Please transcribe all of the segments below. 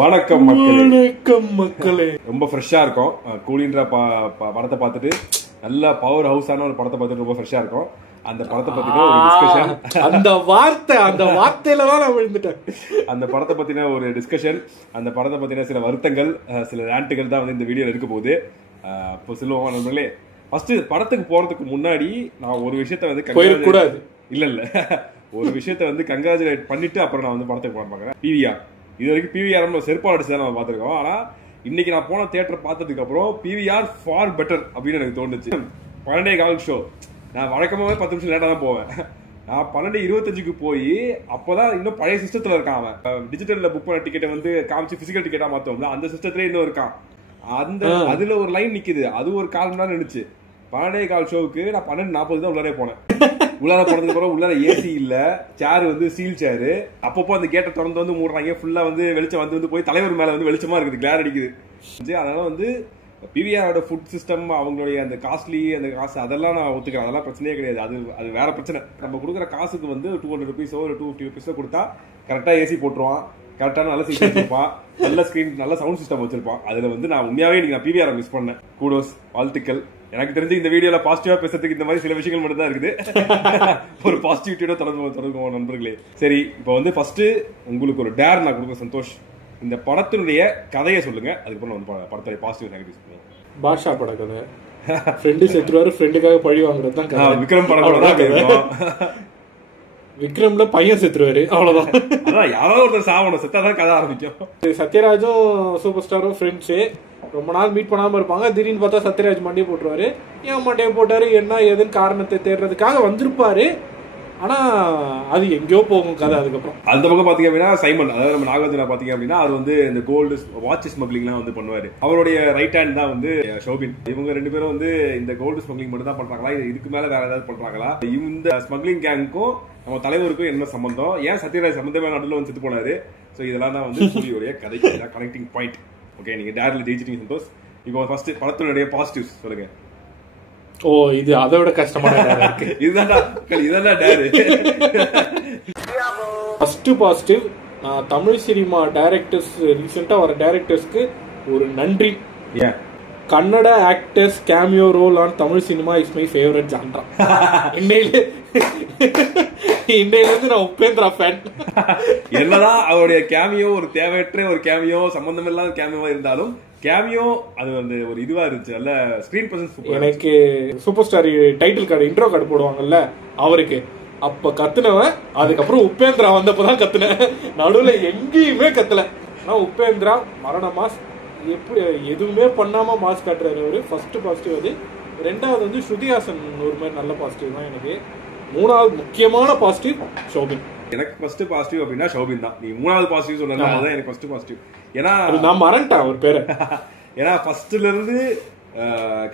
வணக்கம் மக்களே. வணக்கம் மக்களே. ரொம்ப ஃப்ரெஷ்ஷா இருக்கும். கூலின்ற படத்தை பார்த்துட்டு நல்ல பவர் ஹவுஸான ஒரு படத்தை பார்த்துட்டு ரொம்ப ஃப்ரெஷ்ஷா இருக்கும். அந்த படத்தை பத்தின ஒரு டிஸ்கஷன், அந்த வார்த்தையில தான் நான் விழுந்துட்டேன். அந்த படத்தை பத்தின ஒரு டிஸ்கஷன், அந்த படத்தை பத்தின சில வருத்தங்கள், சில ரேண்ட்டுகள் தான் வந்து இந்த வீடியோல இருக்க போகுது. இப்போ சொல்லுவோம் நண்பர்களே, ஃபர்ஸ்ட் படத்துக்கு போறதுக்கு முன்னாடி நான் ஒரு விஷயத்த வந்து கூடாது இல்ல ஒரு விஷயத்த வந்து கங்க்ராச்சுலேட் பண்ணிட்டு அப்புறம் நான் வந்து படத்துக்கு போக பார்க்குறேன். பிவிஆர் இது வரைக்கும் பிவிஆர் செருப்பால் அடிச்சு தான் நம்ம பார்த்துருக்கோம். ஆனா இன்னைக்கு நான் போன தியேட்டர் பார்த்ததுக்கு அப்புறம் பிவிஆர் ஃபார் பெட்டர் அப்படின்னு எனக்கு தோணுச்சு. 12:15 ஷோ. நான் வழக்கமாவே 10 நிமிஷம் லேட்டா தான் போவேன். நான் 12:25 போய் அப்பதான் இன்னும் பழைய சிஸ்டத்துல இருக்கான். அவன் டிஜிட்டல்ல புக் பண்ண டிக்கெட்டை வந்து காமிச்சு பிசிக்கல் டிக்கெட்டா மாத்தோம்ல, அந்த சிஸ்டத்துல இன்னும் இருக்கான். அதுல ஒரு லைன் நிக்குது, அது ஒரு 1/4 மணி நேரம் நின்னுச்சு. 12:15 ஷோவுக்கு நான் 12:40 தான் உள்ளாரே போனேன். உள்ளார போனதுக்கு அப்புறம் உள்ளார ஏசி இல்ல, சேர் வந்து ஸ்டீல் சேரு. அப்பப்போ அந்த கேட்டை திறந்து வந்து மூடுறாங்க. ஃபுல்லா வந்து வெளிச்சம் வந்து போய் தலைவர் மேல வந்து வெளிச்சமா இருக்குது, கிளார் அடிக்குது. அதனால வந்து பிவிஆரோட ஃபுட் சிஸ்டம், அவங்களுடைய அந்த காஸ்ட்லி அந்த காசு, அதெல்லாம் நான் ஒத்துக்கிறேன். அதெல்லாம் பிரச்சனையே கிடையாது. அது வேற பிரச்சனை. நம்ம கொடுக்குற காசுக்கு வந்து 200 ருபீஸோ ஒரு 250 ருபீஸோ கொடுத்தா கரெக்டா ஏசி போட்டுருவான், கரெக்டான நல்ல சீட் வச்சிருப்பான், நல்ல ஸ்கிரீன், நல்ல சவுண்ட் சிஸ்டம் வச்சிருப்பான். அதுல வந்து நான் உண்மையாவே நான் பிவிஆர் மிஸ் பண்ணேன். கூடோஸ், வாழ்த்துக்கள். எனக்கு தெரிஞ்சு இந்த வீடியோல பாசிட்டிவா பேசுறதுக்கு இந்த மாதிரி சில விஷயங்கள் மட்டும் தான் இருக்குது. ஒரு பாசிட்டிவிட்டியோட தொடர்பு நண்பர்களே. சரி, இப்போ வந்து ஃபர்ஸ்ட் உங்களுக்கு ஒரு டேர் நான் கொடுக்க சந்தோஷ். இந்த படத்தினுடைய கதையை சொல்லுங்க, அதுக்கப்புறம் வந்து படத்தை பாசிட்டிவ் நெகட்டிவ் சொல்லுங்க. பாஷா பட கதை. ஃப்ரெண்டு செத்துருவாரு, ஃப்ரெண்டுக்காக பழி வாங்குறது தான் கதை. விக்ரம் படம் கூட தான் கேட்கும். விக்ரம்ல பையன் செத்துருவாரு, அவ்வளவுதான். அதான் யாராவது ஒருத்தர் சாவணும், செத்தாதான் கதை ஆரம்பிக்கும். சத்யராஜும் சூப்பர் ஸ்டாரும் ஃப்ரெண்ட்ஸு. ரொம்ப நாள் மீட் பண்ணாம இருப்பாங்க. திடீர்னு பார்த்தா சத்யராஜ் மண்டையை போட்டுருவாரு. ஏன் மண்டையை போட்டாரு, என்ன ஏதுன்னு காரணத்தை தேடுறதுக்காக வந்திருப்பாரு. ஆனா அது எங்கேயோ போகும் கதை. அதுக்கப்புறம் அந்த பக்கம் பாத்தீங்க அப்படின்னா சைமன், அதாவது நம்ம நாகார்ஜுனா பாத்தீங்க அப்படின்னா அவர் வந்து இந்த கோல்டு வாட்ச் ஸ்மக்லிங்லாம் வந்து பண்ணுவாரு. அவருடைய ரைட் ஹேண்ட் தான் வந்து ஷோபின். இவங்க 2 பேரும் வந்து இந்த கோல்டு ஸ்மக்லிங் மட்டும் தான் பண்றாங்களா, இதுக்கு மேல வேற ஏதாவது பண்றாங்களா? இந்த ஸ்மக்லிங் கேங்குக்கும் நம்ம தலைவருக்கும் என்ன சம்பந்தம்? ஏன் சத்யராஜ் சம்பந்தமே நடுவில் வந்து செத்து போனாரு? ஸோ இதெல்லாம் தான் வந்து சூரியோடைய கதை கனெக்டிங் பாயிண்ட். ஓகே, நீங்க டேர்ல ஜெயிச்சிட்டீங்க சந்தோஷ். இப்போ ஃபர்ஸ்ட் படத்தினுடைய பாசிட்டிவ்ஸ் சொல்லுங்க. ஓ, இது அதை விட கஷ்டமான இதுதான் டேர். ஃபர்ஸ்ட் பாசிட்டிவ், நான் தமிழ் சினிமா டைரக்டர்ஸ், ரீசெண்டா வர டைரக்டர்ஸ்க்கு ஒரு நன்றி. Kannada actors cameo roll on Tamil cinema is my favourite genre. இன்னையிலிருந்து நான் உபேந்திரா ஃபேன். என்னதான் அவருடைய கேமியோ ஒரு தேவையற்ற ஒரு கேமியோ, சம்பந்தம் இல்லாத கேமியோவா இருந்தாலும் கேமியோ அது வந்து ஒரு இதுவா இருந்துச்சு. நல்ல ஸ்கிரீன் பிரசன்ஸ். எனக்கு super star title card, intro card போடுவாங்கல்ல, அவருக்கு அப்ப கத்துனவன். அதுக்கப்புறம் உபேந்திரா வந்தப்பதான் கத்துனேன். நடுவுல எங்கேயுமே கத்தல. நான் உபேந்திரா மரண மாஸ், எப்படி எதுவுமே பண்ணாம மாஸ் காட்டுறாரு அவரு. ஃபர்ஸ்ட் பாசிட்டிவ் அது. ரெண்டாவது வந்து ஸ்ருதிஹாசன் ஒரு மாதிரி நல்ல பாசிட்டிவ் தான் எனக்கு. மூணாவது முக்கியமான பாசிட்டிவ் ஷோபின். எனக்கு ஃபர்ஸ்ட் பாசிட்டிவ் அப்படின்னா ஷோபின் தான். நீ மூணாவது பாசிட்டிவ் சொன்னது அதுதான் எனக்கு ஃபர்ஸ்ட் பாசிட்டிவ். ஏன்னா நான் மறந்துட்டேன் அவர் பேரை. ஏன்னா ஃபர்ஸ்ட்ல இருந்து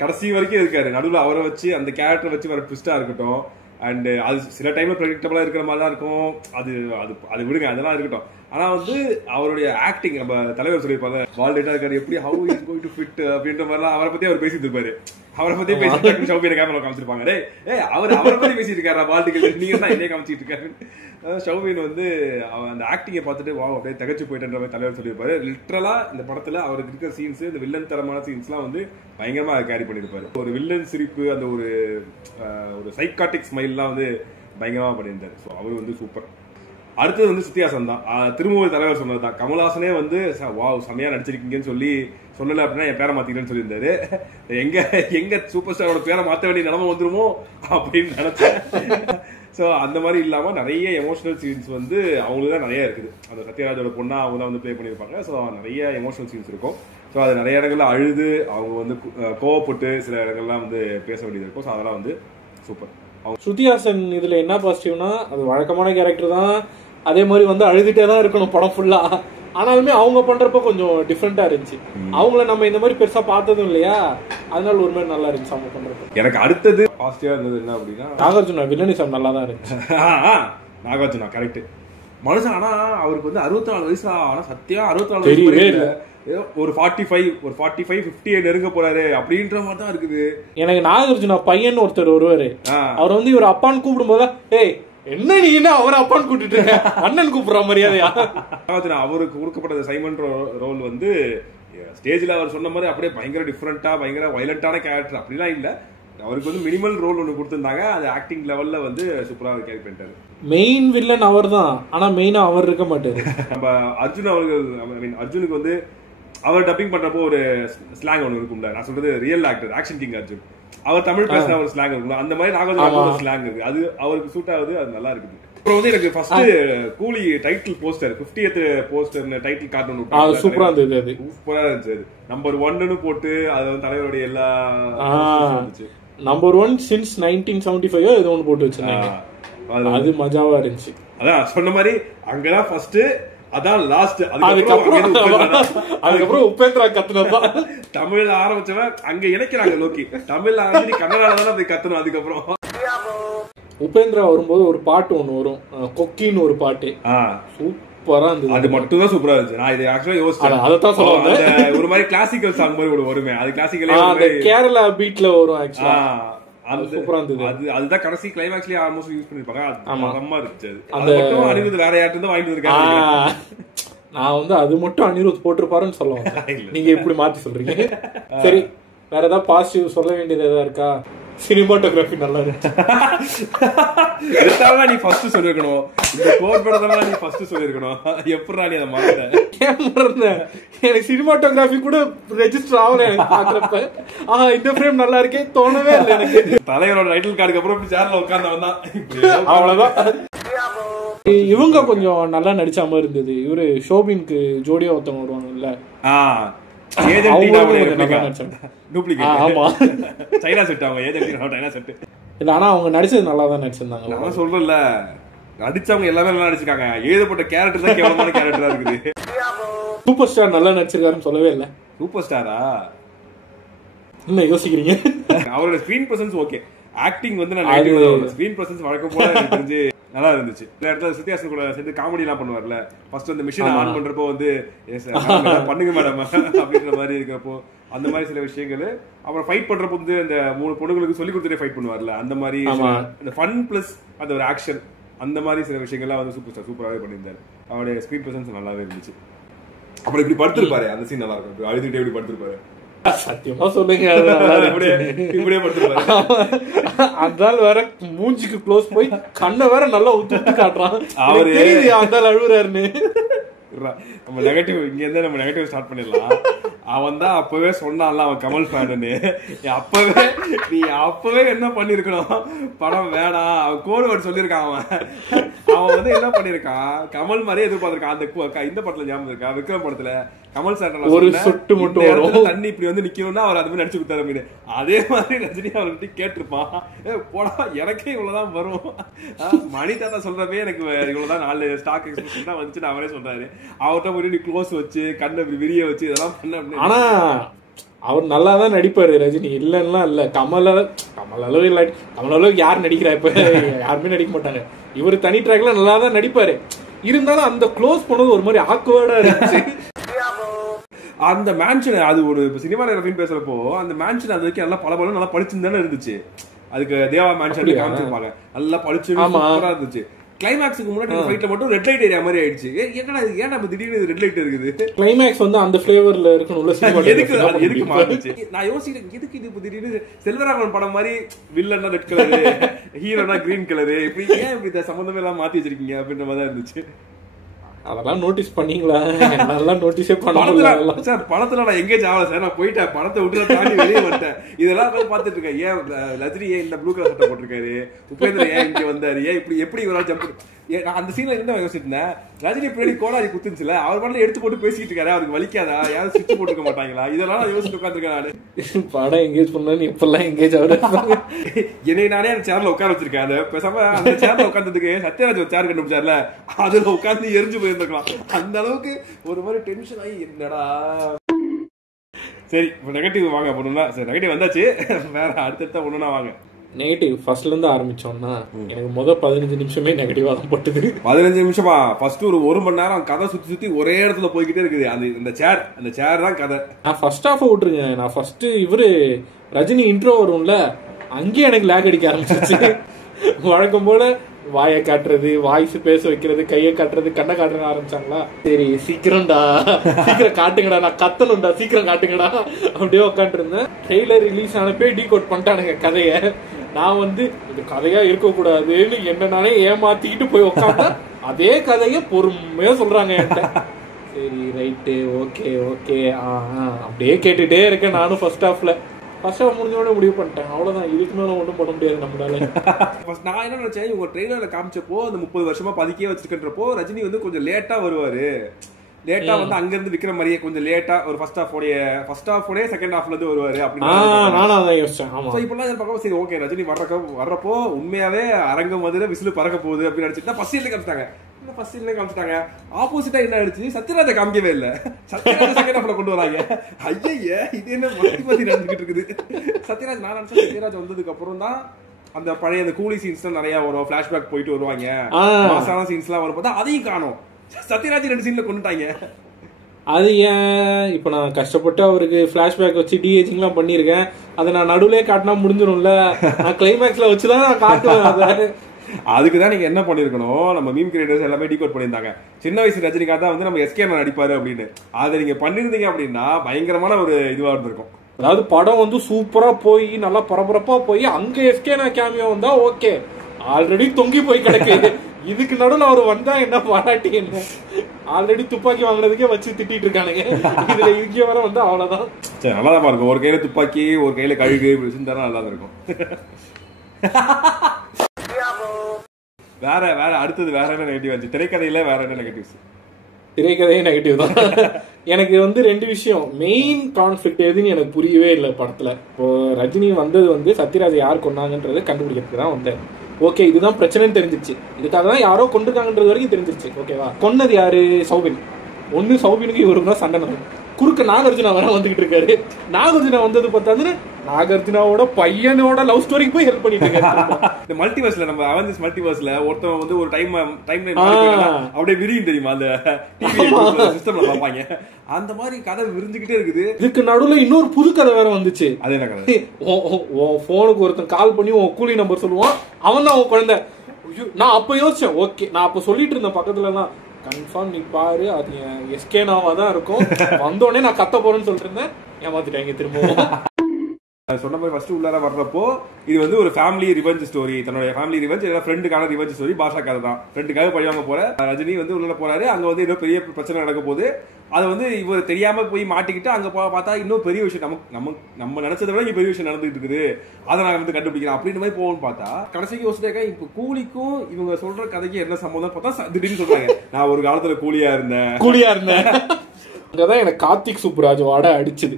கடைசி வரைக்கும் இருக்காரு. நடுவில் அவரை வச்சு அந்த கேரக்டர் வச்சு வர ட்விஸ்டா இருக்கட்டும், அண்ட் அது சில டைம்ல ப்ரெடிக்டபிளா இருக்கிற மாதிரி தான் இருக்கும். அது விடுங்க, அதெல்லாம் இருக்கட்டும். ஆனா வந்து அவருடைய ஆக்டிங், நம்ம தலைவர் சொல்லியிருப்பாங்க வால்டேட்டா இருக்காரு, எப்படி how is going to fit அப்படின்ற மாதிரிலாம் அவரை பத்தி அவர் பேசிட்டு இருப்பாரு. அவரை பத்தி பேசிட்டு ஷோபினை கேமரா காமிச்சிருப்பாங்க. அவரை பத்தி பேசிட்டு இருக்காரு, வால்டேட்டர் நீங்க தான் என்னைய காமிச்சிட்டு இருக்காரு. ஷோபின் வந்து அந்த ஆக்டிங்கை பார்த்துட்டு வா அப்படியே தகச்சு போயிட்டுன்ற மாதிரி தலைவர் சொல்லியிருப்பாரு. லிட்டரலா இந்த படத்துல அவருக்கு இருக்கிற சீன்ஸ், இந்த வில்லன் தரமான சீன்ஸ்லாம் வந்து பயங்கரமா கேரி பண்ணியிருப்பாரு. ஒரு வில்லன் சிரிப்பு, அந்த ஒரு சைக்காட்டிக் ஸ்மைல்லாம் வந்து பயங்கரமா பண்ணியிருந்தாரு. ஸோ அவர் வந்து சூப்பர். அடுத்தது வந்து சுத்தியாசன் தான். திருமூர் தலைவர் சொன்னதுதான். கமல்ஹாசனே வந்து வாவ் செமையா நடிச்சிருக்கீங்கன்னு சொல்லல அப்படின்னா என் பேரை மாத்திக்கிறேன்னு சொல்லியிருந்தாரு. எங்க சூப்பர் ஸ்டாரோட பேரை மாற்ற வேண்டிய நிலைமை வந்துருமோ அப்படின்னு நினைச்சேன். ஸோ அந்த மாதிரி இல்லாம நிறைய எமோஷனல் சீன்ஸ் வந்து அவங்களுக்கு தான் நிறைய இருக்குது. அந்த சத்யராஜோட பொண்ணா அவங்க தான் வந்து ப்ளே பண்ணியிருப்பாங்க. ஸோ நிறைய எமோஷனல் சீன்ஸ் இருக்கும். ஸோ அது நிறைய இடங்கள்ல அழுது அவங்க வந்து கோவப்பட்டு சில இடங்கள்லாம் வந்து பேச வேண்டியது இருக்கும். ஸோ அதெல்லாம் வந்து சூப்பர். ஸ்ருதிஹாசன் இதுல என்ன பாசிட்டிவ்னா, அது வழக்கமான கேரக்டர் தான். அதே மாதிரி வந்து அழுதுட்டே தான் இருக்கணும் படம் ஃபுல்லா. ஆனாலுமே அவங்க பண்றப்ப கொஞ்சம் டிஃப்ரெண்டா இருந்துச்சு. அவங்கள நம்ம இந்த மாதிரி பெருசா பார்த்ததும் இல்லையா, அதனால ஒரு மாதிரி நல்லா இருந்துச்சு அவங்க பண்றப்ப. எனக்கு அடுத்தது பாசிட்டிவா இருந்தது என்ன அப்படின்னா, நாகார்ஜுனா வில்லனிசம் நல்லா தான் இருந்துச்சு. நாகார்ஜுனா கரெக்ட் மனுஷன். ஆனா அவருக்கு வந்து 64 வயசு. ஆனா சத்தியம் 64 வயசு ஒரு 45-50 நெருங்க போறாரு அப்படின்ற மாதிரி தான் இருக்குது. எனக்கு நாகார்ஜுனா பையன் ஒருத்தர் வருவாரு. அவர் வந்து இவர் அப்பான்னு கூப்பிடும் போது ஏய் என்ன நீனா அவரை அப்பான்னு கூட்டிட்டு இருக்க, அண்ணன் கூப்பிடுற மரியாதையா? அவருக்கு கொடுக்கப்பட்ட சைமன் ரோல் வந்து ஸ்டேஜ்ல அவர் சொன்ன மாதிரி அப்படியே பயங்கர டிஃபரெண்டா பயங்கர வயலண்டான கேரக்டர் அப்படிலாம் இல்ல. அவருக்கு வந்து மினிமல் ரோல் ஒன்று கொடுத்திருந்தாங்க. அது ஆக்டிங் லெவல்ல வந்து சூப்பரா கேரி பண்ணிட்டாரு. மெயின் வில்லன் அவர் தான், ஆனா மெயினா அவர் இருக்க மாட்டாரு. நம்ம அர்ஜுன் அவர்கள், ஐ மீன் அர்ஜுனுக்கு வந்து அவர் டப்பிங் பண்றப்போ ஒரு ஸ்லாங் ஒன்று இருக்கும்ல. நான் சொல்றது real actor action king Arjun, அவர் தமிழ் பேசுற ஒரு ஸ்லாங் இருக்கும்ல, அந்த மாதிரி நாகார்ஜுன ஸ்லாங் இருக்கு. அது அவருக்கு சூட் ஆகுது, அது நல்லா இருக்குது. அப்புறம் வந்து எனக்கு ஃபர்ஸ்ட் கூலி title poster 50th poster title card ஒன்று சூப்பரா இருந்தது. அது சூப்பரா இருந்துச்சு. நம்பர் 1ன்னு போட்டு அது வந்து தலைவருடைய எல்லா நம்பர் 1 since 1975 இது ஒன்று போட்டு வச்சிருந்தாங்க. அது மஜாவா இருந்துச்சு. அதான் சொன்ன மாதிரி அங்கதான் ஃபர்ஸ்ட், அதான் லாஸ்ட். அதுக்கப்புறம் உபேந்திரா கத்துனதான். தமிழ்ல ஆரம்பிச்சவன் அங்க இணைக்கிறாங்க லோக்கி, தமிழ்ல ஆரம்பிச்சு கன்னடால தானே போய் கத்தணும். அதுக்கப்புறம் உபேந்திரா வரும்போது ஒரு பாட்டு ஒண்ணு வரும், கொக்கின்னு ஒரு பாட்டு, சூப்பரா இருந்தது. அது மட்டும் தான் சூப்பரா இருந்துச்சு. நான் இதை ஆக்சுவலா யோசிச்சேன், அதான் சொல்லுவாங்க ஒரு மாதிரி கிளாசிக்கல் சாங் மாதிரி ஒரு வருமே, அது கிளாசிக்கலே கேரளா பீட்ல வரும். ஆக்சுவலா அதுதான் கடைசி கிளைமாக்ஸ்லயே ஆல்மோஸ்ட் யூஸ் பண்ணிருப்பாங்க. அம்மா இருந்துச்சு. அது மட்டும் அனிருத் வேற யார்ட்டு வாங்கிட்டு இருக்காங்க. நான் வந்து அது மட்டும் அனிருத் போட்டிருப்பாருன்னு சொல்லுவேன், நீங்க இப்படி மாத்தி சொல்றீங்க. சரி, வேற ஏதாவது பாசிட்டிவ் சொல்ல வேண்டியது ஏதாவது இருக்கா? சினிமாட்டோகிராஃபி நல்லா இருந்துச்சு. நீ ஃபர்ஸ்ட் சொல்லிருக்கணும், இந்த கோட் படத்தெல்லாம் நீ ஃபர்ஸ்ட் சொல்லிருக்கணும். எப்படா நீ அதை மாத்த? எனக்கு சினிமாட்டோகிராஃபி கூட ரெஜிஸ்டர் ஆகல எனக்கு பாக்குறப்ப. இந்த ஃப்ரேம் நல்லா இருக்கே தோணவே இல்லை எனக்கு. தலைவரோட டைட்டில் கார்டுக்கு அப்புறம் சேர்ல உட்கார்ந்தவன் தான், அவ்வளவுதான். இவங்க கொஞ்சம் நல்லா நடிச்ச மாதிரி இருந்தது. இவரு ஷோபின்க்கு ஜோடியா ஒருத்தவங்க வருவாங்கல்ல, ஆனா அவங்க நடிச்சது நல்லா தான் நடிச்சிருந்தாங்க. நான் சொல்றேன்ல, நடிச்சவங்க எல்லாமே நல்லா நடிச்சிருக்காங்க. எழுதப்பட்ட கேரக்டர் தான் கேவலமான கேரக்டரா இருக்குது. சூப்பர் ஸ்டார் நல்லா நடிச்சிருக்காருன்னு சொல்லவே இல்லை. சூப்பர் ஸ்டாரா என்ன யோசிக்கிறீங்க? அவரோட ஸ்கிரீன் பிரசன்ஸ் ஓகே, ஆக்டிங் வந்து நான் ஸ்கிரீன் பிரசன்ஸ் வழக்கம் போல எனக்கு தெரிஞ்சு நல்லா இருந்துச்சு. இந்த இடத்துல சித்தியாசன் கூட சேர்ந்து காமெடி எல்லாம் பண்ணுவார்ல, ஃபர்ஸ்ட் வந்து மிஷின் ஆன் பண்றப்போ வந்து பண்ணுங்க மேடம் அப்படின்ற மாதிரி இருக்கிறப்போ அந்த மாதிரி சில விஷயங்கள். அப்புறம் ஃபைட் பண்றப்போ வந்து அந்த 3 பொண்ணுங்களுக்கு சொல்லி கொடுத்துட்டே ஃபைட் பண்ணுவார்ல, அந்த மாதிரி அந்த ஃபன் பிளஸ் அந்த ஒரு ஆக்ஷன், அந்த மாதிரி சில விஷயங்கள்லாம் வந்து சூப்பராகவே பண்ணியிருந்தாரு. அவருடைய ஸ்கிரீன் பிரசன்ஸ் நல்லாவே இருந்துச்சு. அப்புறம் இப்படி படுத்திருப்பாரு, அந்த சீன் நல்லா இருக்கும், அழுதுகிட்டே இப்படி படுத்திருப்பாரு. சத்தியமா சொல்லுங்க, அதனால வேற மூஞ்சிக்கு க்ளோஸ் போய் கண்ணை வேற நல்லா ஊத்து காட்டுறான். அவரு அந்த அழுகுறாருன்னு நம்ம நெகட்டிவ் இங்க இருந்து நம்ம நெகட்டிவ் ஸ்டார்ட் பண்ணிடலாம். அவன் தான் அப்பவே சொன்னான்ல அவன் கமல் ஃபேனுன்னு. அப்பவே என்ன பண்ணிருக்கணும், படம் வேணாம், அவன் கோடு வேர்டு சொல்லியிருக்கான். அவன் வந்து என்ன பண்ணிருக்கான், கமல் மாதிரியே எதிர்பார்த்திருக்கான். அந்த இந்த படத்துல ஞாபகம் இருக்கா, விக்ரம் படத்துல கமல் சார் ஒரு சொட்டு மட்டும் தண்ணி இப்படி வந்து நிக்கணும்னா அவர் அது மாதிரி நடிச்சு கொடுத்தாரு மீன். அதே மாதிரி ரஜினி அவர்கிட்ட கேட்டிருப்பான், போடா எனக்கே இவ்வளவுதான் வரும், மணி தாத்தா சொல்றப்பே எனக்கு இவ்வளவுதான் 4 ஸ்டாக் எக்ஸ்பிரஷன் தான் வந்துச்சு அவரே சொல்றாரு. அவர்கிட்ட போய் நீ க்ளோஸ் வச்சு கண்ணை விரிய வச்சு இதெல்லாம் பண்ண. ஆனா அவர் நல்லாதான் நடிப்பாரு ரஜினி, இல்லன்னா இல்ல. கமல் அளவு இல்ல, கமல் அளவுக்கு யார் நடிக்கிறா இப்ப? யாருமே நடிக்க மாட்டாங்க. இவரு தனி ட்ராக்ல நல்லாதான் நடிப்பாரு, இருந்தாலும் அந்த க்ளோஸ் பண்ணது ஒரு மாதிரி ஆக்வர்டா இருந்துச்சு. அந்த மேன்ஷன் அது ஒரு சினிமாட்டோகிராஃபின்னு பேசுறப்போ அந்த மேன்ஷன் அது வரைக்கும் நல்லா பல நல்லா படிச்சுன்னு இருந்துச்சு. அதுக்கு தேவா மேன்ஷன் காமிச்சிருப்பாங்க, நல்லா படிச்சு சூப்பரா இருந்துச்சு. கிளைமாக்ஸுக்கு முன்னாடி ஃபைட்ல மட்டும் ரெட் லைட் ஏரியா மாதிரி ஆயிடுச்சு. என்னடா இது, ஏன் நம்ம திடீர்னு ரெட் லைட் இருக்குது? கிளைமாக்ஸ் வந்து அந்த ஃபிளேவர்ல இருக்கணும்ல, எதுக்கு மாறிச்சு? நான் யோசிக்கிறேன், எதுக்கு இது திடீர்னு செல்வராகவன் படம் மாதிரி வில்லன்னா ரெட் கலரு, ஹீரோனா கிரீன் கலரு, இப்படி ஏன் இப்படி சம்பந்தமே எல்லாம் மாத்தி வச்சிருக்கீங்க அப்படின்ற மாதிரி தான் இருந்துச்சு. அதெல்லாம் நோட்டீஸ் பண்ணீங்களா? நல்லா நோட்டீஸே பண்ணல சார். படத்துல நான் எங்கேஜ் ஆகல சார், நான் போயிட்டேன், படத்தை விட்டு தாண்டி வெளியே வந்துட்டேன். இதெல்லாம் பாத்துட்டு இருக்கேன். ஏன் ரஜினி ஏன் இந்த ப்ளூ கலர் சட்டை போட்டிருக்காரு, உபேந்திரா ஏன் இங்க வந்தாரு, ஏன் இப்படி எப்படி இவரால் ஜம்ப். நான் அந்த சீன்ல என்ன யோசிச்சுட்டு இருந்தேன், ரஜினி பின்னாடி கோடாரி குத்துச்சுல, அவர் பாட்டுல எடுத்து போட்டு பேசிட்டு இருக்காரு, அவருக்கு வலிக்காதா, யாரும் சுவிட்ச் போட்டுக்க மாட்டாங்களா, இதெல்லாம் நான் யோசிச்சு உட்காந்துருக்கேன். நானு படம் எங்கேஜ் பண்ணு இப்பெல்லாம் எங்கேஜ் ஆகுது. என்னை நானே அந்த சேர்ல உட்கார வச்சிருக்கேன். அந்த பேசாம அந்த சேர்ல உட்கார்ந்ததுக்கு சத்யராஜ் ஒரு சேர் கண்டுபிடிச்சார்ல, அதுல உட்கார்ந்து எரிஞ்சு போயிருந்துக்கலாம். அந்த அளவுக்கு ஒரு மாதிரி டென்ஷன் ஆகி என்னடா. சரி, நெகட்டிவ் வாங்க போனா. சரி, நெகட்டிவ் வந்தாச்சு, வேற அடுத்தடுத்த ஒண்ணுனா வாங்க. நெகட்டிவ் ஃபர்ஸ்ட்ல இருந்து ஆரம்பிச்சோம்னா எனக்கு முதல் 15 நிமிஷமே நெகட்டிவா தான் போட்டுது. 15 நிமிஷமா? ஃபர்ஸ்ட் ஒரு 1 மணி நேரம் கதை சுத்தி ஒரே இடத்துல போய்கிட்டே இருக்குது. அந்த சேர் தான் கதை. நான் ஃபர்ஸ்ட் ஹாஃப் விட்டுருங்க. நான் ஃபர்ஸ்ட் இவரு ரஜினி இன்ட்ரோ வரும்ல, அங்கேயே எனக்கு லேக் அடிக்க ஆரம்பிச்சிருச்சு. வழக்கம் போல வாயை காட்டுறது, வாய்ஸ் பேச வைக்கிறது, கையை காட்டுறது, கண்ணை காட்டுறது ஆரம்பிச்சாங்களா. சரி சீக்கிரம்டா, சீக்கிரம் காட்டுங்கடா, நான் கத்தணும்டா, சீக்கிரம் காட்டுங்கடா அப்படியே உட்காந்து இருந்தேன். ட்ரெய்லர் ரிலீஸ் ஆனப்பே டீகோட் பண்ணிட்டானுங்க கதைய. நான் வந்து இது கதையா இருக்கக்கூடாதுன்னு என்ன நானே ஏமாத்திக்கிட்டு போய் உட்காந்தா அதே கதைய பொறுமையா சொல்றாங்க என்கிட்ட. சரி ரைட்டு, ஓகே ஓகே, அப்படியே கேட்டுட்டே இருக்கேன் நானும். ஃபர்ஸ்ட் ஹாஃப் முடிஞ்சோட முடிவு பண்ணிட்டேன், அவ்வளவுதான், இதுக்கு மேல ஒன்றும் பண்ண முடியாது நம்மளால. நான் என்ன நினைச்சேன், இவங்க ட்ரெய்லர்ல காமிச்சப்போ அந்த 30 வருஷமா பதுக்கியே வச்சிருக்கன்றப்போ ரஜினி வந்து கொஞ்சம் லேட்டா வருவாரு, லேட்டா வந்து அங்க இருந்து விக்கிற மாதிரியே கொஞ்சம் லேட்டா ஒரு ஃபர்ஸ்ட் ஹாஃப் செகண்ட் ஹாஃப்ல இருந்து வருவாரு அப்படின்னு நானும் அதான் யோசிச்சேன். ஆமா, இப்பெல்லாம் பார்க்க சரி ஓகே ரஜினி வர்றப்போ உண்மையாவே அரங்கம் வந்து விசிலு பறக்க போகுது அப்படின்னு நினைச்சிட்டு ஃபர்ஸ்ட் சீன்ல காமிச்சிட்டாங்க. ஃபர்ஸ்ட் சீன்ல காமிச்சிட்டாங்க. ஆப்போசிட்டா என்ன ஆயிடுச்சு, சத்யராஜ காமிக்கவே இல்ல, சத்யராஜ செகண்ட் ஹாஃப்ல கொண்டு வராங்க. ஐயா இது என்ன மாத்தி நடந்துகிட்டு இருக்குது. சத்யராஜ் நான் நினைச்சேன் சத்யராஜ் வந்ததுக்கு அப்புறம் தான் அந்த பழைய அந்த கூலி சீன்ஸ் நிறைய வரும், பிளாஷ்பேக் போயிட்டு வருவாங்க, மாசான சீன்ஸ் எல்லாம் வரும், பார்த்தா அதையும் காணும். சத்யராஜ் 2 சீன்ல கொண்டுட்டாங்க. அது ஏன் இப்ப நான் கஷ்டப்பட்டு அவருக்கு பிளாஷ்பேக் வச்சு டிஏஜிங் எல்லாம் பண்ணிருக்கேன், அதை நான் நடுவுலே காட்டினா முடிஞ்சிடும்ல, நான் கிளைமேக்ஸ்ல வச்சுதான் நான் காட்டுவேன். அதுக்குதான் நீங்க என்ன பண்ணிருக்கணும், நம்ம மீம் கிரியேட்டர்ஸ் எல்லாமே டீகோட் பண்ணியிருந்தாங்க, சின்ன வயசு ரஜினிகாந்த் வந்து நம்ம எஸ்கே நடிப்பாரு அப்படின்னு. அதை நீங்க பண்ணிருந்தீங்க அப்படின்னா பயங்கரமான ஒரு இதுவா இருந்திருக்கும். அதாவது படம் வந்து சூப்பரா போய் நல்லா பரபரப்பா போய் அங்க எஸ்கே கேமியோ வந்தா ஓகே, ஆல்ரெடி தொங்கி போய் கிடைக்குது. இதுக்கு நடுவில் அவர் வந்தா என்ன பாராட்டி என்ன, ஆல்ரெடி துப்பாக்கி வாங்குறதுக்கே வச்சு திட்டிட்டு இருக்கானுங்க, இதுல இங்கே வர வந்து அவ்வளவுதான். சரி நல்லாதான் இருக்கும், ஒரு கையில துப்பாக்கி ஒரு கையில கழுகு இருந்தாலும் நல்லா இருக்கும். வேற அடுத்தது வேற என்ன நெகட்டிவ் ஆச்சு திரைக்கதையில? வேற என்ன நெகட்டிவ்ஸ்? திரைக்கதையே நெகட்டிவ் தான். எனக்கு வந்து 2 விஷயம் மெயின் கான்ஃபிளிக்ட் எதுன்னு எனக்கு புரியவே இல்லை படத்துல. இப்போ ரஜினி வந்தது வந்து சத்யராஜ் யார் கொண்டாங்கன்றதை கண்டுபிடிக்கிறதுக்கு தான் வந்தார். ஓகே, இதுதான் பிரச்சனைன்னு தெரிஞ்சிருச்சு, இதுக்காக தான் யாரோ கொண்டிருக்காங்கன்றது வரைக்கும் தெரிஞ்சிருச்சு. ஓகேவா, கொன்னது யாரு? சௌபின். ஒன்னு சௌபினுக்கு இவருக்கு தான் சண்டை நடக்கும். குறுக்க நாகார்ஜுனா வர வந்துகிட்டு இருக்காரு. நாகார்ஜுனா வந்தது பார்த்தாது நாகார்ஜுனாவோட பையனோட லவ் ஸ்டோரிக்கு போய் ஹெல்ப் பண்ணிட்டு இருக்காரு. இந்த மல்டிவர்ஸ்ல நம்ம அவெஞ்சர்ஸ் மல்டிவர்ஸ்ல ஒருத்தன் வந்து ஒரு டைம் லைன் அப்படியே விரியும் தெரியுமா, அந்த சிஸ்டம்ல பாப்பாங்க, அந்த மாதிரி கதை விரிஞ்சுக்கிட்டே இருக்குது. இதுக்கு நடுவுல இன்னொரு புது கதை வேற வந்துச்சு. அது என்ன கதை? போனுக்கு ஒருத்தன் கால் பண்ணி உன் கூலி நம்பர் சொல்லுவான், அவன் தான் உன் குழந்தை. நான் அப்ப யோசிச்சேன், ஓகே நான் அப்ப சொல்லிட்டு இருந்தேன் பக்கத்துல எல்லாம், கன்ஃபார்ம் நீ பாரு அது எஸ்கே நாவா தான் இருக்கும், வந்தோடனே நான் கத்த போறேன்னு சொல்லிட்டு இருந்தேன், ஏமாத்திட்டாங்க திரும்பவும். சொன்ன மாதிரி ஃபர்ஸ்ட் உள்ளார வர்றப்போ இது வந்து ஒரு ஃபேமிலி ரிவெஞ்ச் ஸ்டோரி, தன்னுடைய ஃபேமிலி ரிவெஞ்ச் இல்ல ஃப்ரெண்டுக்கான ரிவெஞ்ச் ஸ்டோரி. பாஷா கதை தான், ஃப்ரெண்டுக்காக பழி வாங்க போற ரஜினி வந்து உள்ள போறாரு, அங்க வந்து ஏதோ பெரிய பிரச்சனை நடக்க போகுது, அது வந்து இவர் தெரியாம போய் மாட்டிக்கிட்டு அங்க பார்த்தா இன்னும் பெரிய விஷயம், நம்ம நினைச்சதை விட இங்க பெரிய விஷயம் நடந்துட்டு இருக்குது, அதை நான் வந்து கண்டுபிடிக்கிறேன் அப்படின்னு மாதிரி போவோம்னு பார்த்தா கடைசிக்கு யோசிச்சாக்கா இப்ப கூலிக்கும் இவங்க சொல்ற கதைக்கு என்ன சம்பந்தம் பார்த்தா திடீர்னு சொல்றாங்க நான் ஒரு காலத்துல கூலியா இருந்தேன். அங்கதான் எனக்கு கார்த்திக் சுப்புராஜ் வாட அடிச்சது.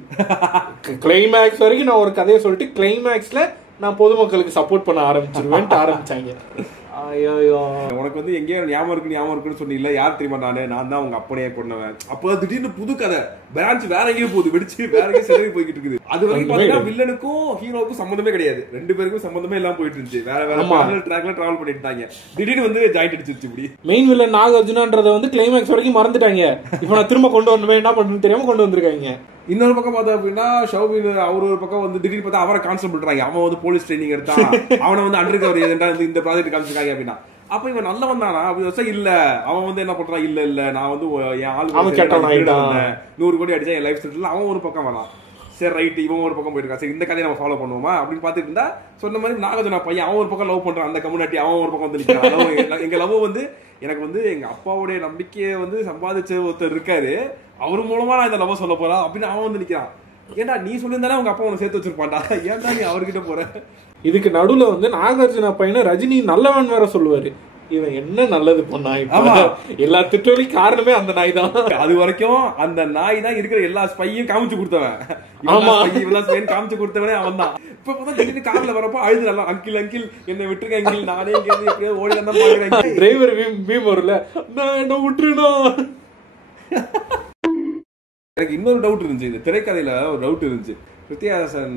கிளைமேக்ஸ் வரைக்கும் நான் ஒரு கதையை சொல்லிட்டு கிளைமேக்ஸ்ல நான் பொதுமக்களுக்கு சப்போர்ட் பண்ண ஆரம்பிச்சாங்க. உனக்கு வந்து எங்கேயோ ஞாபகம் இருக்குன்னு சொன்னீங்கல்ல, யார் தெரியுமா, நான் தான் உங்க அப்பனையே கொண்டவன். அப்போ திடீர்னு புது கதை பிரான்ச் வேற எங்கேயும் போகுது, வெடிச்சு வேற எங்கேயும் செலவு போய்கிட்டு இருக்குது. அது வரைக்கும் பாத்தீங்கன்னா வில்லனுக்கும் ஹீரோவுக்கும் சம்பந்தமே கிடையாது, 2 பேருக்கும் சம்பந்தமே எல்லாம் போயிட்டு இருந்துச்சு, வேற ட்ராக்ல டிராவல் பண்ணிட்டு இருந்தாங்க. திடீர்னு வந்து ஜாயிண்ட் அடிச்சிருச்சு. இப்படி மெயின் வில்லன் நாகார்ஜுனான்றத வந்து கிளைமேக்ஸ் வரைக்கும் மறந்துட்டாங்க. இப்ப நான் திரும்ப கொண்டு வரணுமே, என்ன பண்றதுன்னு தெரியாம கொண்டு வந்திருக்காங்க. இன்னொரு பக்கம் பார்த்தா அப்படின்னா ஷௌபின் அவர் ஒரு பக்கம் வந்து திடீர்னு பார்த்தா அவரை கான்செப்ட் பண்றாங்க, அவன் வந்து போலீஸ் ட்ரைனிங் எடுத்தான், அவனை வந்து அண்டர் கவர் ஏஜென்டா இந்த ப்ராஜெக்ட் காமிச்சிருக்காங்க அப்படின்னா. அப்ப இவன் நல்ல வந்தானா அப்படி இல்ல, அவன் வந்து என்ன பண்றான், இல்ல நான் வந்து என் ஆளு 100 கோடி அடிச்சா என் லைஃப் செட்டில், அவன் ஒரு பக்கம் வரான். சரி ரைட், இவன் ஒரு பக்கம் போயிருக்கான், சரி இந்த கதையை நம்ம ஃபாலோ பண்ணுவோமா அப்படின்னு பாத்துட்டு இருந்தா சொன்ன மாதிரி நாகார்ஜுனா பையன் அவன் ஒரு பக்கம் லவ் பண்றான், அந்த கம்யூனிட்டி அவன் ஒரு பக்கம் வந்து நிற்கிறான். எங்க லவ் வந்து எனக்கு வந்து எங்க அப்பாவுடைய நம்பிக்கையை வந்து சம்பாதிச்ச ஒருத்தர் இருக்காரு, அவர் மூலமா நான் இந்த லவ் சொல்ல போறேன் அப்படின்னு அவன் வந்து நிக்கிறான். ஏன்டா நீ சொல்லியிருந்தானே உங்க அப்பா உன சேர்த்து வச்சிருப்பான்டா, ஏன்டா நீ அவர்கிட்ட போற? இதுக்கு நடுவுல வந்து நாகார்ஜுனா பையனை ரஜினி நல்லவன் வேற சொல்லுவாரு. இவன் என்ன நல்லது பண்ணா, எல்லா திட்டோலையும் காரணமே அந்த நாய் தான். அது வரைக்கும் அந்த நாய் தான் இருக்கிற எல்லா ஸ்பையும் காமிச்சு கொடுத்தவன், காமிச்சு கொடுத்தவனே அவன் தான். இப்ப திடீர்னு கார்ல வரப்போ அழுது நல்லா அங்கிள் என்னை விட்டுருங்க அங்கிள், நானே எப்படியோ ஓடி வந்தா பாக்குறேன். டிரைவர் மீம் வரும்ல, நான் விட்டுருனா. எனக்கு இன்னொரு டவுட் இருந்துச்சு, இந்த திரைக்கதையில ஒரு டவுட் இருந்துச்சு. கிருத்தியாசன்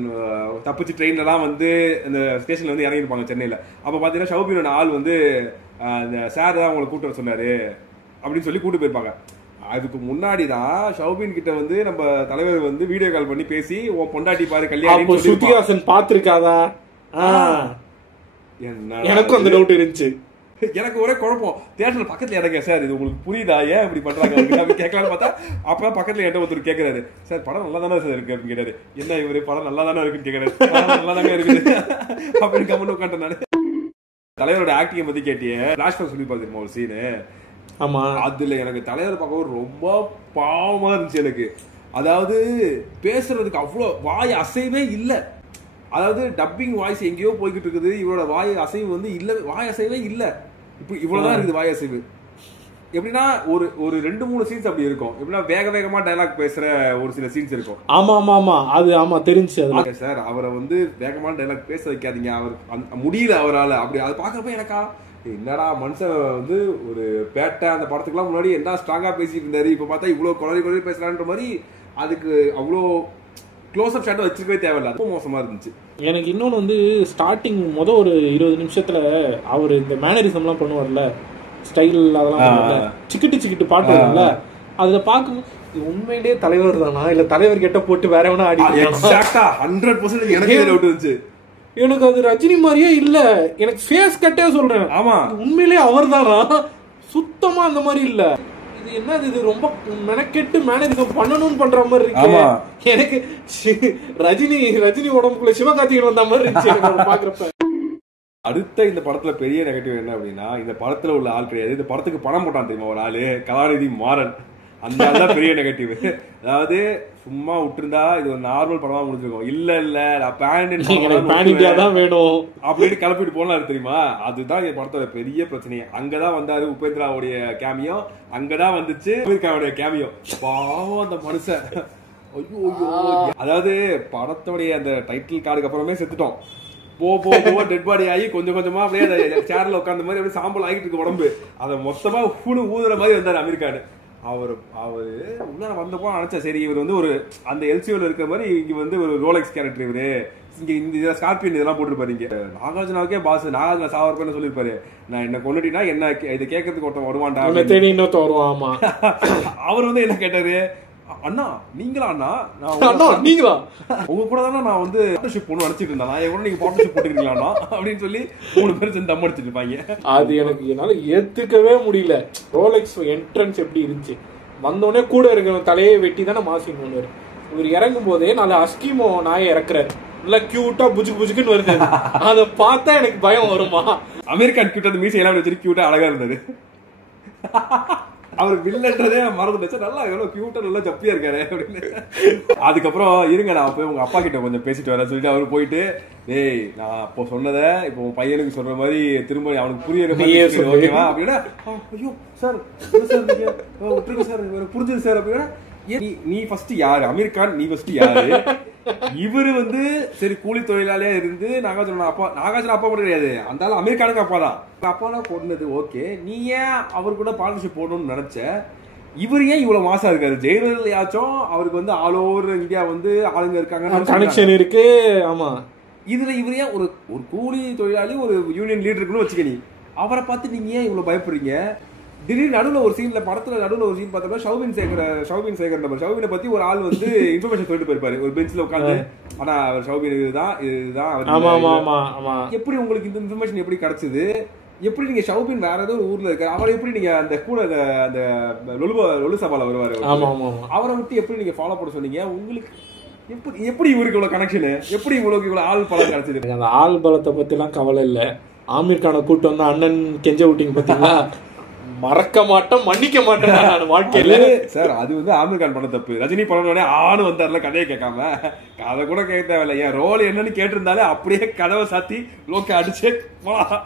தப்பிச்சு ட்ரெயின்லாம் வந்து இந்த ஸ்டேஷன்ல வந்து இறங்கிருப்பாங்க சென்னையில. அப்ப பாத்தீங்கன்னா ஷௌபினோட ஆள் வந்து இந்த சார் தான் உங்களை கூட்டு வர சொன்னாரு அப்படின்னு சொல்லி கூட்டு போயிருப்பாங்க. அதுக்கு முன்னாடி தான் ஷௌபின் கிட்ட வந்து நம்ம தலைவர் வந்து வீடியோ கால் பண்ணி பேசி உன் பொண்டாட்டி பாரு கல்யாணம் ஸ்ருதிஹாசன் பாத்திருக்காதா, எனக்கும் அந்த டவுட் இருந்துச்சு. எனக்கு ஒரே குழப்பம். தியேட்டர்ல பக்கத்துல இடங்க சார், இது உங்களுக்கு புரியுதா, ஏன் இப்படி பண்றாங்க அப்படி கேட்கலான்னு பார்த்தா அப்பதான் பக்கத்துல என்கிட்ட ஒருத்தர் கேட்கறாரு, சார் படம் நல்லா தானே சார் இருக்கு அப்படின்னு கேட்டாரு. என்ன இவரு படம் நல்லா தானே இருக்குன்னு கேட்கறாரு. நல்லா தானே இருக்குது அப்படின்னு கம்மன் உட்காந்துட்டேன் நானு. தலைவரோட ஆக்டிங்கை பத்தி கேட்டியே, பிளாஷ்பேக் சொல்லி பாத்துருமா ஒரு சீனு. ஆமா, அதுல எனக்கு தலைவர் பார்க்கவும் ரொம்ப பாவமா இருந்துச்சு எனக்கு. அதாவது பேசுறதுக்கு அவ்வளோ வாய் அசைவே இல்லை. அதாவது டப்பிங் வாய்ஸ் எங்கேயோ போய்கிட்டு இருக்குது, இவரோட வாய் அசைவு வந்து இல்ல, வாய் அசைவே இல்ல. இப்போ இவ்வளவுதான் இருக்குது வாய் அசைவு. எப்படின்னா ஒரு ஒரு 2-3 சீன்ஸ் அப்படி இருக்கும். எப்படின்னா வேக வேகமா டயலாக் பேசுற ஒரு சில சீன்ஸ் இருக்கும். ஆமா ஆமா ஆமா, அது ஆமா தெரிஞ்சு. சார் அவரை வந்து வேகமான டயலாக் பேச வைக்காதீங்க, அவர் முடியல அவரால் அப்படி. அதை பாக்குறப்ப எனக்கா என்னடா மனுஷன் வந்து ஒரு பேட்டை அந்த படத்துக்குலாம் முன்னாடி என்ன ஸ்ட்ராங்கா பேசிட்டு இருந்தாரு, இப்ப பார்த்தா இவ்வளவு குளறி பேசுறான்ற மாதிரி. அதுக்கு அவ்வளோ க்ளோஸ் அப் ஷாட் வச்சிருக்கவே தேவையில்ல, ரொம்ப மோசமா இருந்துச்சு. எனக்கு இன்னொன்று வந்து ஸ்டார்டிங் ஒரு 20 நிமிஷத்துல அவர் இந்த மேனரிசம்லாம் பண்ணுவார்ல, ஸ்டைல் அதெல்லாம் பண்ணுவார்ல, சிக்கிட்டு பாட்டு வரும்ல, அதுல பார்க்கும்போது உண்மையிலேயே தலைவர் தானா இல்ல தலைவர் கெட்ட போட்டு வேற எவனா ஆடி? எக்ஸாக்ட்டா 100% எனக்கு டவுட் இருந்துச்சு. எனக்கு அது ரஜினி மாதிரியே இல்ல, எனக்கு ஃபேஸ் கட்டே சொல்றேன். ஆமா, உண்மையிலேயே அவர் தானா? சுத்தமா அந்த மாதிரி இல்ல. இது என்னது, இது ரொம்ப மெனக்கெட்டு மேனரிசம் பண்ணணும்னு பண்ற மாதிரி இருக்கு. எனக்கு ரஜினி உடம்புக்குள்ள சிவகார்த்திகேயன் வந்த மாதிரி இருந்துச்சு பாக்குறப்ப. அடுத்த இந்த படத்துல பெரிய நெகட்டிவ் என்ன அப்படின்னா, இந்த படத்துல உள்ள ஆள் கிடையாது. இந்த படத்துக்கு பணம் போட்டான் தெரியுமா ஒரு ஆளு, கலாநிதி மாறன். அந்த ஆள் பெரிய நெகட்டிவ். அதாவது சும்மா விட்டுருந்தா இது ஒரு நார்மல் படமா முடிஞ்சிருக்கும். இல்ல நான் தான் வேணும் அப்படின்னு கிளப்பிட்டு போனாரு தெரியுமா. அதுதான் இந்த படத்தோட பெரிய பிரச்சனையே. அங்கதான் வந்தாரு உபேந்திராவுடைய கேமியோ, அங்கதான் வந்துச்சு அமெரிக்காவுடைய கேமியோ. பாவம் அந்த மனுஷன். அதாவது படத்தோடைய அந்த டைட்டில் கார்டுக்கு அப்புறமே செத்துட்டோம். போ டெட் பாடி ஆகி கொஞ்சம் கொஞ்சமா அப்படியே அந்த சேர்ல உட்கார்ந்த மாதிரி அப்படியே சாம்பல் ஆகிட்டு இருக்கு உடம்பு. அதை மொத்தமா ஊதுற மாதிரி வந்தாரு அமெரிக்கானு. அவரு உள்ள வந்தப்போ நினைச்சா சரி இவர் வந்து ஒரு அந்த எல்சிஓல இருக்கிற மாதிரி இங்க வந்து ஒரு ரோலெக்ஸ் கேரக்டர் இவரு, இங்க இந்த ஸ்கார்பியன் இதெல்லாம் போட்டுருப்பாரு. இங்க நாகார்ஜுனாவுக்கே பாஸ், நாகார்ஜுனா சாவரப்பேன்னு சொல்லிருப்பாரு, நான் என்ன கொண்டுட்டீங்கன்னா என்ன இதை கேட்கறதுக்கு ஒருத்தன் வருவான்டா தேடி இன்னொருத்த வருவான். ஆமா, அவர் வந்து என்ன கேட்டாரு, அண்ணா நீங்களா அண்ணா நீங்களா உங்க கூட தானே நான் வந்து பார்ட்னர்ஷிப் போகணும்னு நினைச்சிட்டு இருந்தேன், நான் கூட நீங்க பார்ட்னர்ஷிப் போட்டுக்கிறீங்களா அப்படின்னு சொல்லி 3 பேர் சேர்ந்து தம் அடிச்சிட்டு இருப்பாங்க. அது எனக்கு என்னால ஏத்துக்கவே முடியல. ரோலெக்ஸ் என்ட்ரன்ஸ் எப்படி இருந்துச்சு, வந்தோடனே கூட இருக்கிற தலையை வெட்டி தானே மாசிங் பண்ணுவாரு. இவர் இறங்கும் போதே நல்ல அஸ்கிமோ நாயை இறக்குறாரு, நல்லா கியூட்டா புஜுக்குன்னு வருது. அதை பார்த்தா எனக்கு பயம் வருமா? அமெரிக்கன் கியூட்டா அந்த மீசை எல்லாம் வச்சுட்டு கியூட்டா அழகா இருந்தாரு. அவர் வில்லன்றதே மறந்துச்சு, நல்லா எவ்வளவு கியூட்டா நல்லா ஜப்பியா இருக்காரு அப்படின்னு. அதுக்கப்புறம் இருங்க நான் போய் உங்க அப்பா கிட்ட கொஞ்சம் பேசிட்டு வரேன் சொல்லிட்டு அவரு போயிட்டு, டேய் நான் அப்போ சொன்னதை இப்போ உன் பையனுக்கு சொல்ற மாதிரி திரும்ப அவனுக்கு புரியுற மாதிரி ஓகேவா அப்படின்னா, ஐயோ சார் விட்டுருங்க சார் புரிஞ்சுது சார் அப்படின்னா, நீ ஃபர்ஸ்ட் யாரு அமீர்கான், நீ ஃபர்ஸ்ட் யாரு? இவரு வந்து சரி கூலி தொழிலாளியா இருந்து நாகார்ஜுன அப்பா கூட கிடையாது, அந்த அமீர்கானுக்கு அப்பா தான். அப்பா தான் போடுனது ஓகே, நீ ஏன் அவர் கூட பார்ட்னர்ஷிப் போடணும்னு நினைச்ச? இவர் ஏன் இவ்வளவு மாசா இருக்காரு? ஜெயலலிதாச்சும் அவருக்கு வந்து ஆல் ஓவர் இந்தியா வந்து ஆளுங்க இருக்காங்க, கனெக்ஷன் இருக்கு. ஆமா, இதுல இவர் ஏன் ஒரு கூலி தொழிலாளி ஒரு யூனியன் லீடர் இருக்குன்னு வச்சுக்க, நீ அவரை பார்த்து நீங்க ஏன் இவ்வளவு பயப்படுறீங்க? திடீர்னு நடுவில் ஒரு சீன்ல படத்துல நடுவில் ஒரு சீன் பார்த்தோம்னா ஷௌபின் சேகர் நம்பர் ஷௌபினை பத்தி ஒரு ஆள் வந்து இன்ஃபர்மேஷன் சொல்லிட்டு போயிருப்பாரு ஒரு பெஞ்ச்ல உட்காந்து, ஆனா அவர் ஷௌபின் இதுதான் எப்படி உங்களுக்கு இந்த இன்ஃபர்மேஷன் எப்படி கிடைச்சது? எப்படி நீங்க ஷௌபின் வேற ஏதோ ஊர்ல இருக்காரு, அவரை எப்படி நீங்க அந்த கூட அந்த லொலு சபால வருவாரு, அவரை விட்டு எப்படி நீங்க ஃபாலோ பண்ண சொன்னீங்க? உங்களுக்கு எப்படி இவருக்கு இவ்வளவு கனெக்ஷன், எப்படி இவ்வளவு ஆள் பலம் கிடைச்சது? அந்த ஆள் பலத்தை பத்தி எல்லாம் கவலை இல்ல. ஆமீர் கானை கூட்டு வந்த அண்ணன் கெஞ்ச விட்டீங்க பாத்தீங்களா, மறக்க மாட்டோம் மன்னிக்க மாட்டேன் வாழ்க்கையில. சார் அது வந்து ஆமீர் கான் பண்ண தப்பு. ரஜினி படம் ஆணு வந்தார்ல கதையை கேட்காம, கதை கூட கேட்க தேவையில்ல, என் ரோல் என்னன்னு கேட்டிருந்தாலே அப்படியே கதவை சாத்தி லோக்க அடிச்சு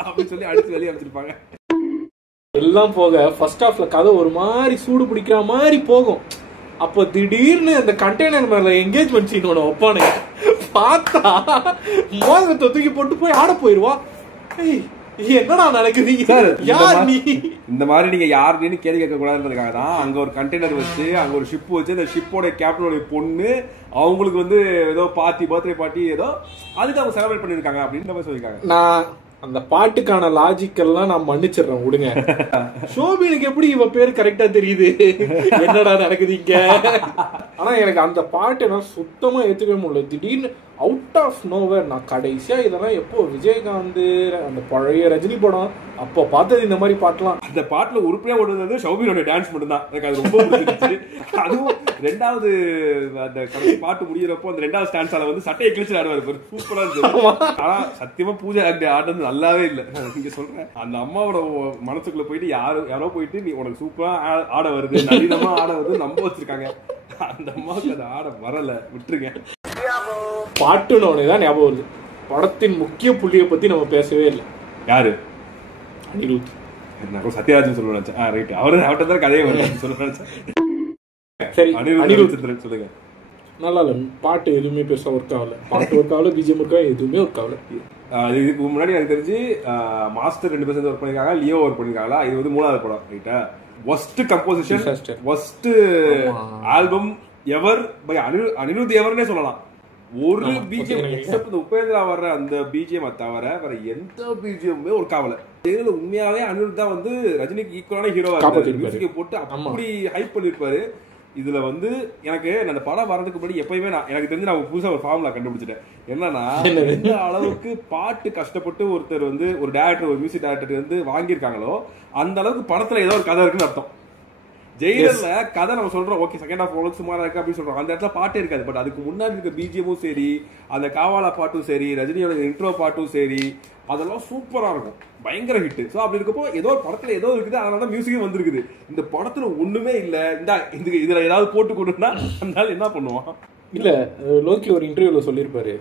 அப்படின்னு சொல்லி அடிச்சு வெளியே அமைச்சிருப்பாங்க. எல்லாம் போக ஃபர்ஸ்ட் ஹாஃப்ல கதை ஒரு மாதிரி சூடு பிடிக்கிற மாதிரி போகும். அப்போ திடீர்னு அந்த கண்டெய்னர் மேல என்கேஜ்மெண்ட் சீன் ஒன்று வைப்பானுங்க, பார்த்தா மோதகத்தை தூக்கி போட்டு போய் ஆட போயிருவா. என்னடா நடக்குது? இந்த மாதிரி நீங்க யாருன்னு கேள்வி கேட்க கூடாதுன்றதுக்காக தான் அங்க ஒரு கண்டெய்னர் வச்சு அங்க ஒரு ஷிப் வச்சு அந்த ஷிப்போட கேப்டனோட பொண்ணு அவங்களுக்கு வந்து ஏதோ பர்த்டே பார்ட்டி ஏதோ அதுக்கு அவங்க செலிப்ரேட் பண்ணிருக்காங்க அப்படின்னு மாதிரி சொல்லிருக்காங்க. நான் அந்த பாட்டுக்கான லாஜிக்கெல்லாம் நான் மன்னிச்சிடுறேன் விடுங்க. ஷோபினுக்கு எப்படி இவ பேர் கரெக்டா தெரியுது, என்னடா நடக்குது இங்க? ஆனா எனக்கு அந்த பாட்டு நான் சுத்தமா ஏத்துக்கவே முடியல. திடீர்னு அவுட் ஆஃப் நோவேர் நான் கடைசியா இதெல்லாம் எப்போ விஜயகாந்த் அந்த பழைய ரஜினி படம் அப்போ பார்த்தது இந்த மாதிரி பாட்டுலாம். அந்த பாட்டுல உருப்படியா ஓடுறது ஷௌபினோட டான்ஸ் மட்டும் தான் எனக்கு அது ரொம்ப பிடிச்சிருச்சு. அதுவும் ரெண்டாவது அந்த கடைசி பாட்டு முடியறப்போ அந்த ரெண்டாவது ஸ்டான்ஸால வந்து சட்டையை கிழிச்சு ஆடுவாரு, சூப்பரா இருந்துச்சு. ஆனா சத்தியமா பூஜை ஆடுறது நல்லாவே இல்லை. நீங்க சொல்றேன் அந்த அம்மாவோட மனசுக்குள்ள போயிட்டு யாரோ போயிட்டு நீ உனக்கு சூப்பரா ஆட வருது, நளினமா ஆட வருது நம்ப வச்சிருக்காங்க. அந்த அம்மாவுக்கு அது ஆட வரல, விட்டுருங்க. பாட்டுன்னு ஒண்ணுதான் ஞாபகம் வருது. படத்தின் முக்கிய புள்ளியை பத்தி நம்ம பேசவே இல்லை. யாரு? அனிருத். சத்யராஜன் சொல்ல நினைச்சேன். ரைட், அவர்கிட்ட தான் கதையை வருது சொல்ல நினைச்சேன். சரி, அனிருத் சொல்லுங்க. நல்லா இல்ல பாட்டு, எதுவுமே பெருசா ஒர்க் ஆகல. பாட்டு ஒர்க் ஆகல, பிஜிஎம் ஒர்க் ஆகல, எதுவுமே ஒர்க் ஆகல. இதுக்கு முன்னாடி எனக்கு தெரிஞ்சு மாஸ்டர் 2% ஒர்க் பண்ணிருக்காங்க, லியோ ஒர்க் பண்ணிருக்காங்களா, இது வந்து 3வது படம். ரைட்டா, OST composition, OST album ever by Anirudh எவர்னே சொல்லலாம். ஒரு பிஜிஎம் எக்ஸப்ட் உபேந்திரா வர்ற அந்த பிஜிஎம் தவிர வேற எந்த பிஜிஎம்மே ஒரு காவல. உண்மையாவே அனிருத் தான் வந்து ரஜினிக்கு ஈக்குவலான ஹீரோவா இருக்காரு. மியூசிக்கை போட்டு அப்படி ஹைப் பண்ணிருப்பாரு. இதுல வந்து எனக்கு அந்த படம் வர்றதுக்கு முன்னாடி எப்பயுமே எனக்கு தெரிஞ்சு நான் புதுசா ஒரு ஃபார்முலா கண்டுபிடிச்சிட்டேன். என்னன்னா, எந்த அளவுக்கு பாட்டு கஷ்டப்பட்டு ஒருத்தர் வந்து ஒரு டைரக்டர், ஒரு மியூசிக் டைரக்டர் வந்து வாங்கியிருக்காங்களோ அந்த அளவுக்கு படத்துல ஏதோ ஒரு கதை இருக்குன்னு அர்த்தம். ஜெயிலர்ல கதை நம்ம சொல்றோம், ஓகே செகண்ட் ஹாஃப் ஓரளவுக்கு சுமாரா இருக்கு அப்படின்னு சொல்றோம், அந்த இடத்துல பாட்டே இருக்காது. பட் அதுக்கு முன்னாடி இருக்க பிஜிஎமும் சரி, அந்த காவாலா பாட்டும் சரி, ரஜினியோட இன்ட்ரோ பாட்டும் சரி, அதெல்லாம் சூப்பரா இருக்கும், பயங்கர ஹிட். ஸோ அப்படி இருக்கப்போ ஏதோ ஒரு படத்துல ஏதோ இருக்குது, அதனால மியூசிக்கும் வந்திருக்குது. இந்த படத்துல ஒண்ணுமே இல்ல, இதுல ஏதாவது போட்டு கொடுன்னா அதனால என்ன பண்ணுவான்? இல்ல, லோக்கி ஒரு இன்டர்வியூல சொல்லியிருப்பாரு,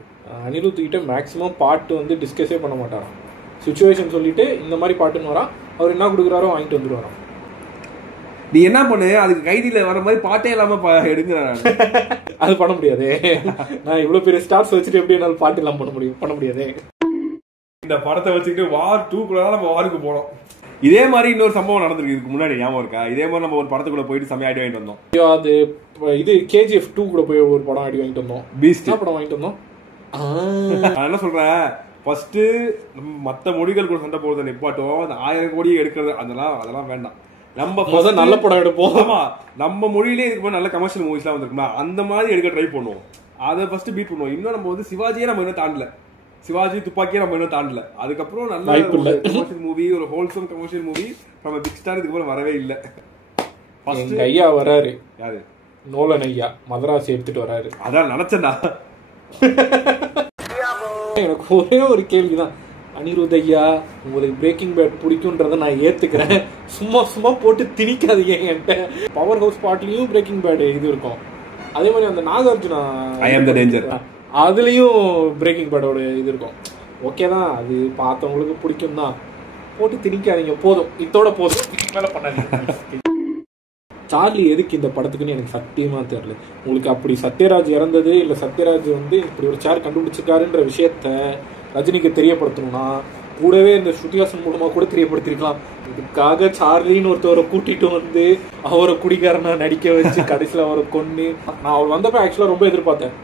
அனிருத் கிட்ட மேக்ஸிமம் பாட்டு வந்து டிஸ்கஸே பண்ண மாட்டாராம். சிச்சுவேஷன் சொல்லிட்டு இந்த மாதிரி பாட்டுன்னு வரான், அவர் என்ன கொடுக்குறாரோ வாங்கிட்டு வந்துருவாராம். நீ என்ன பண்ணு, அதுக்கு கைதியில வர மாதிரி பாட்டே இல்லாம எடுங்கிறான். அது பண்ண முடியாது. நான் இவ்வளவு பெரிய ஸ்டார்ஸ் வச்சுட்டு எப்படி என்னால பாட்டு இல்லாம பண்ண முடியாது. இந்த படத்தை வச்சுக்கிட்டு வார் 2 கூட நம்ம வாருக்கு போனோம். இதே மாதிரி இன்னொரு சம்பவம் நடந்திருக்கு இதுக்கு முன்னாடி, ஞாபகம் இருக்கா? இதே மாதிரி நம்ம ஒரு படத்துக்குள்ள போயிட்டு செமையா அடி வாங்கிட்டு வந்தோம். அது இது KGF 2 கூட போய் ஒரு படம் அடி வாங்கிட்டு வந்தோம். பீஸ்ட் படம் வாங்கிட்டு வந்தோம். நான் என்ன சொல்றேன், ஃபர்ஸ்ட் நம்ம மத்த மொழிகள் கூட சண்டை போடுறத நிப்பாட்டோம். அந்த 1000 கோடி எடுக்கிறது அதெல்லாம் வேண்டாம். நம்ம நல்ல படம் எடுப்போம். ஆமா, நம்ம மொழியிலே இதுக்கு நல்ல கமர்ஷியல் மூவிஸ் எல்லாம் வந்திருக்குமா, அந்த மாதிரி எடுக்க ட்ரை பண்ணுவோம். அதை ஃபர்ஸ்ட் பீட் பண்ணுவோம். இன்னும் நம்ம வந்து சிவாஜியே நம்ம இன்னும் தாண்டல, சிவாஜி துப்பாக்கியே நம்ம இன்னும் தாண்டல. அதுக்கப்புறம் நல்ல கமர்ஷியல் மூவி, ஒரு ஹோல்சம் கமர்ஷியல் மூவி நம்ம பிக் ஸ்டார் இதுக்கப்புறம் வரவே இல்லை. ஐயா வராரு, யாரு? நோலன் ஐயா மதராசி எடுத்துட்டு வராரு. அதான் நினைச்சேன்டா. எனக்கு ஒரே ஒரு கேள்விதான், அனிருத் ஐயா உங்களுக்கு பிரேக்கிங் பேட் பிடிக்கும்ன்றத நான் ஏத்துக்கிறேன், சும்மா போட்டு திணிக்காதீங்க என்கிட்ட. பவர் ஹவுஸ் பாட்லயும் பிரேக்கிங் பேட் இது இருக்கும், அதே மாதிரி அந்த நாகார்ஜுனா ஐ அம் தி டேஞ்சர் அதுலயும் பிரேக்கிங் பேடோட இது இருக்கும். ஓகே தான், அது பார்த்தவங்களுக்கு பிடிக்கும் தான், போட்டு திணிக்காதீங்க, போதும், இதோட போதும், மேல பண்ணாதீங்க. சார்லி எதுக்கு இந்த படத்துக்குன்னு எனக்கு சத்தியமா தெரியல. உங்களுக்கு அப்படி சத்யராஜ் இறந்தது இல்ல சத்யராஜ் வந்து இப்படி ஒரு சேர் கண்டுபிடிச்சிருக்காருன்ற விஷயத்த ரஜினிக்கு தெரியப்படுத்தணும்னா கூடவே இந்த ஸ்ருதிஹாசன் மூலமா கூட தெரியப்படுத்திருக்கலாம். இதுக்காக சார்லின்னு ஒருத்தவரை கூட்டிட்டு வந்து அவரை குடிகாரனா நடிக்க வச்சு கடைசியில அவரை கொண்டு, நான் அவர் வந்தப்ப ஆக்சுவலா ரொம்ப எதிர்பார்த்தேன்.